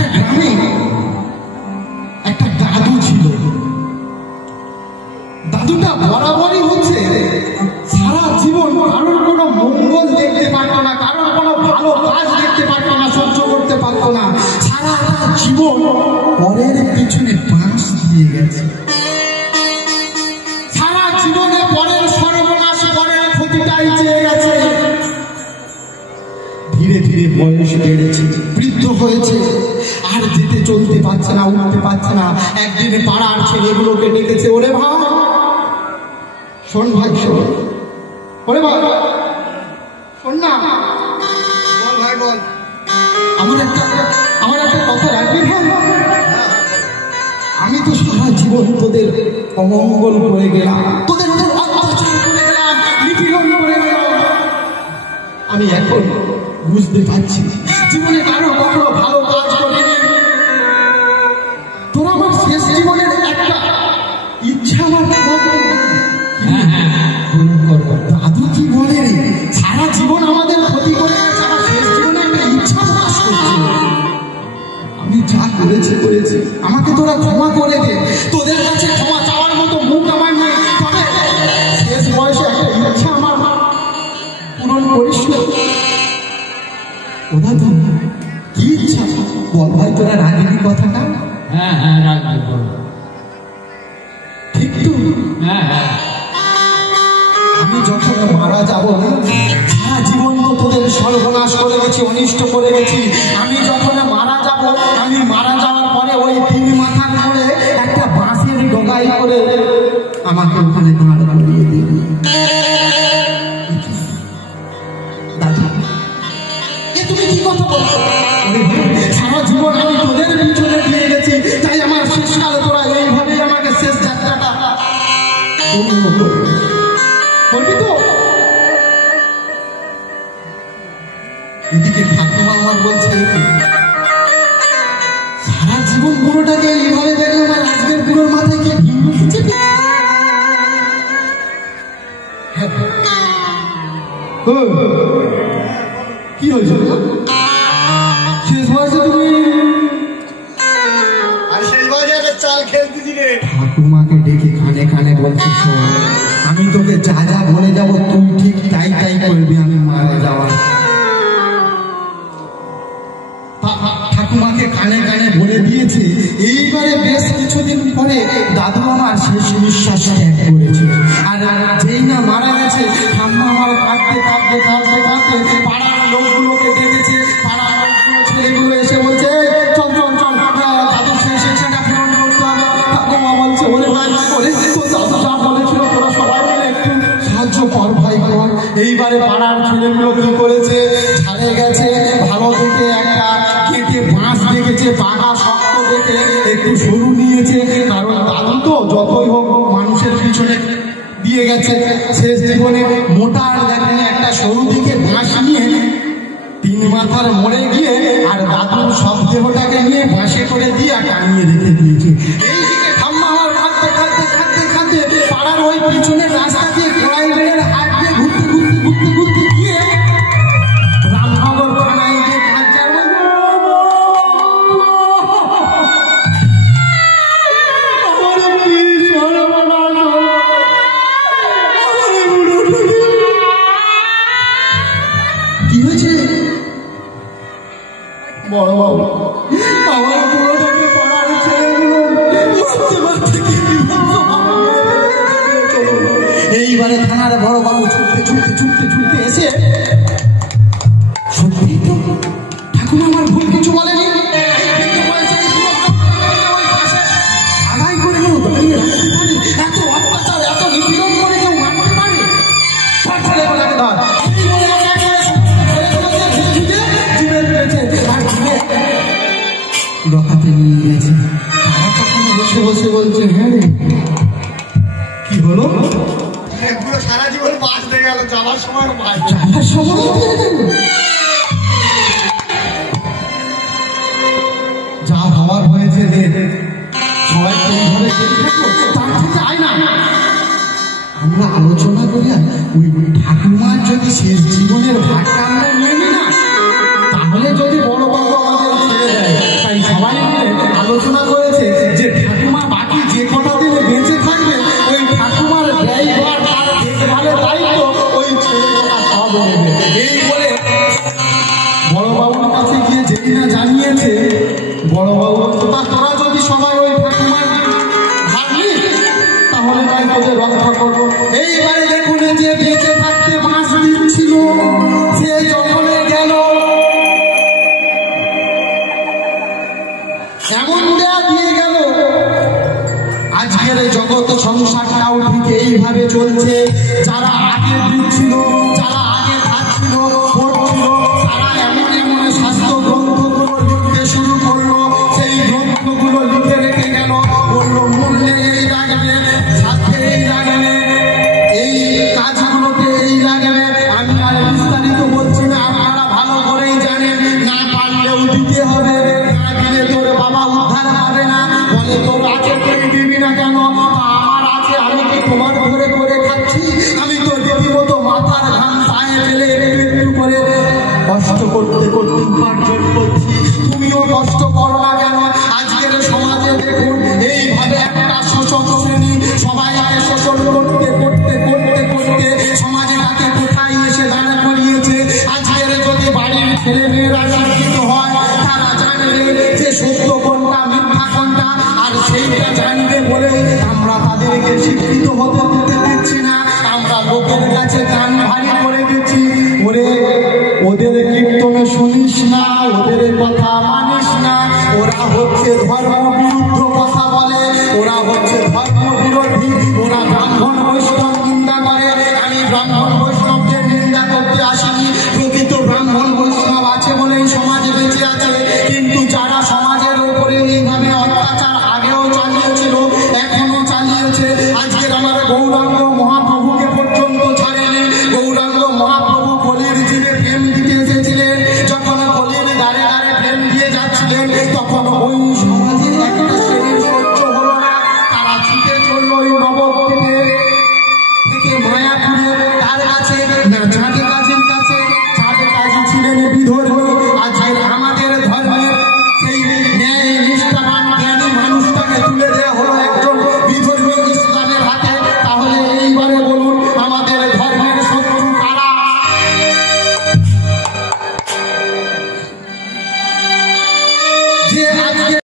একটা গ্রামে একটা দাদু ছিল। দাদুটা বরাবরই হচ্ছে সারা জীবন কারোর কোনো মঙ্গল দেখতে পারতো না, কারোর কোনো ভালো কাজ দেখতে পারতো না, সহ্য করতে পারতো না। সারা জীবন পরের পিছনে বাঁশ দিয়ে গেছে। সারা জীবনে পরের সর্বনাশ, পরের ক্ষতিটাই চেয়ে গেছে। ধীরে ধীরে বয়স বেড়েছে, বৃদ্ধ হয়েছে, আর যেতে চলতে পারছে না, উঠতে পারছে না। একদিন পাড়ার ছেলেগুলোকে ডেকেছে, ওরে ভাই শোন, ভাই শোন, ওরে ভাই শোন না, বল ভাই বল, আমার একটা কথা রাখবি ভাই। আমি তো সারা জীবন তোদের অমঙ্গল করে গেলাম, তোদের অত্যাচার করে গেলাম, নিপীড়ন করে গেলাম। আমি এখন বুঝতে পারছি জীবনে কারো কখনো ভালো কাজ করিনি। তোরা আমার শেষ জীবনের একটা ইচ্ছা আমার দাদু কি বলে রে, সারা জীবন আমাদের ক্ষতি করে গেছে, আমার শেষ জীবনে একটা ইচ্ছা প্রকাশ করছে। আমি যা করেছি আমাকে তোরা ক্ষমা করে দে। তোদের কাছে ক্ষমা চাওয়ার মতো মুখ আমার নেই, তবে শেষ বয়সে একটা ইচ্ছা আমার পূরণ করিস। ও দাদু কি ইচ্ছা বল ভাই, তোরা রাগিনি কথাটা? হ্যাঁ হ্যাঁ রাখবো, ঠিক তো? হ্যাঁ হ্যাঁ। আমি যখন মারা যাব, সারা জীবন তো তোদের সর্বনাশ করে গেছি, অনিষ্ট করে গেছি। আমি যখন মারা যাব, আমি মারা যাওয়ার পরে ওই 3 মাথার করে একটা বাঁশের ডগাই করে আমাকে ওখানে দাঁড় করিয়ে দিবি। দাদা তুমি কি কথা বলছো? সারা জীবন আমি তোদের পিছনে দিয়ে গেছি, তাই আমার শেষকালে তোরা এইভাবেই আমাকে শেষ যাত্রাটা করবি তো? এদিকে ঠাকুমা আমার বলছে সারা জীবন পুরোটাকে এইভাবে দেখলাম, আর আজকের পুরোর মাথায় কি ভিন্ন কিছু কি হয়েছে? শেষ বয়সে তুমি চাল খেলতেছি রে। ঠাকুমাকে ডেকে কানে কানে বলছি, আমি তোকে যা যা বলে যাব তুই ঠিক তাই তাই করবি আমি মারা যাওয়া। ঠাকুমাকে কানে কানে বলে দিয়েছে। এইবারে বেশ কিছুদিন পরে দাদু আমার শেষ নিঃশ্বাস ত্যাগ করেছে, আর যেই না মারা গেছে ঠাম্মা আমার কাঁদতে কাঁদতে কাঁদতে কাঁদতে পাড়ার লোকগুলোকে ডেকেছে। পাড়ার লোকগুলো ছেলেগুলো এসে বলছে চল চল চল দাদুর শেষ ইচ্ছাটা পূরণ করতে হবে। ঠাকুমা বলছে ওরে ভাই ওরে, তোর দাদু যা বলেছিল তোরা সবাই মিলে একটু সাহায্য কর ভাই কর। এইবারে পাড়ার ছেলেগুলো কি করেছে, ছাড়ে গেছে ভালো দেখে একটা কেটে বাঁশ দেখেছে, পাকা শক্ত দেখে একটু সরু নিয়েছে, কারণ দাদু তো যতই হোক মানুষের পিছনে দিয়ে গেছে। শেষ জীবনে মোটার দেখেনি একটা সরু দিকে বাঁশ নিয়ে 3 মাথার মোড়ে গিয়ে আর দাদুর সব দেহটাকে নিয়ে বাঁশে করে দিয়ে টাঙিয়ে রেখে দিয়েছে। এইদিকে ঠাম্মা আমার কাঁদতে কাঁদতে কাঁদতে কাঁদতে পাড়ার ওই পিছনের রাস্তা দিয়ে ঘোড়াই বেড়ের হাট দিয়ে ঘুরতে ঘুরতে ঘুরতে ঘুরতে গিয়ে রামনগর থানায় গিয়ে কাঁদছে। কি হয়েছে বড় বাবু, আমার পুরোটাকে পড়ার ছেলেগুলো মারতে মারতে এইবারে থানার বড় বাবু ছুটতে ছুটতে ছুটতে ছুটতে এসে সত্যি তো ঠাকুমা আমার ভুল কিছু বলেনি, আদায় করে এত অত্যাচার এত নিপীড়ন করে কেউ মানতে পারে? রকাতে নিয়ে গেছে। তারা কখনো বসে বসে বলছে হ্যাঁ কি হলো, সারা জীবন বাঁচ হয়ে গেল, যাওয়ার সময় যাওয়ার সময় যা হওয়ার হয়েছে সবাই এইভাবে তার থেকে আয় না আমরা আলোচনা করি। ওই ঠাকুমার যদি শেষ জীবনের ভাগটা আমরা নিয়ে নিই না, তাহলে যদি বড় বাবু আমাদের ছেড়ে দেয়, তাই বড়বাবুর কাছে গিয়ে যেই না জানিয়েছে, বড়বাবু বলছে তা তোরা যদি সবাই ওই ঠাকুমার ভাবলি তাহলে নয় তোদের রক্ষা করবো। এইবারে দেখুন যে বেঁচে থাকতে মাস দিচ্ছিল, সে যখন গেল এমন দেয়া দিয়ে গেল। আজকের জগৎ সংসারটাও ঠিক এইভাবে চলছে। যারা আগে দিচ্ছিল, যারা আগে খাচ্ছিল পড়ছিল, তারা এমন এমন স্বাস্থ্য গ্রন্থগুলো লিখতে শুরু করলো। সেই গ্রন্থগুলো লিখে রেখে গেল, বললো মূল্যে এই লাগবে, সাথে এই লাগবে, এই কাজগুলোতে এই লাগবে। আমি আর বিস্তারিত বলছি না, আপনারা ভালো করেই জানেন। না পারলেও দিতে হবে, না দিলে তোর বাবা উদ্ধার হবে না। বলে তোর আছে তুই দিবি না কেন? আমার আছে, আমি কি তোমার ঘরে করে খাচ্ছি? আমি তো রীতিমতো মাথার ঘাম পায়ে ফেলে একটু একটু করে কষ্ট করতে করতে উপার্জন করছি। তুমিও কষ্ট করো না কেন? আজকের সমাজে দেখুন এইভাবে একটা শোষক শ্রেণী সবাইকে শোষণ করতে করতে করতে করতে সমাজটাকে কোথায় এসে দাঁড়া করিয়েছে। আজকের যদি বাড়ির ছেলে মেয়েরা শিক্ষিত হয়, তারা জানবে যে সত্য কোনটা মিথ্যা কোনটা, আর সেইটা জানবে বলে আমরা তাদেরকে শিক্ষিত হতে দিতে দিচ্ছি না। আমরা লোকের কাছে কান ভারী করে দিচ্ছি। ওরে ওদের কীর্তনে শুনিস না, ওদের কথা মানিস না, ওরা হচ্ছে ধর্ম বিরুদ্ধ কথা বলে, ওরা হচ্ছে ধর্ম বিরোধী, ওরা